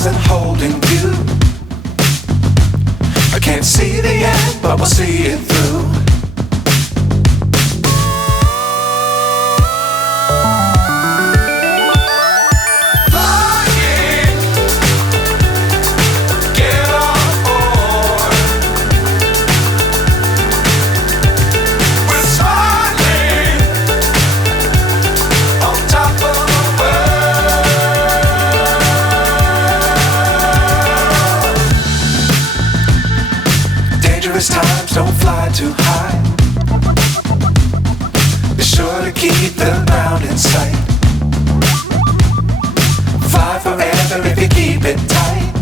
stars and holding you. I can't see the end, but we'll see it through. Times don't fly too high. Be sure to keep the ground in sight. Fly forever if you keep it tight.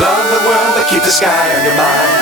Love the world but keep the sky on your mind.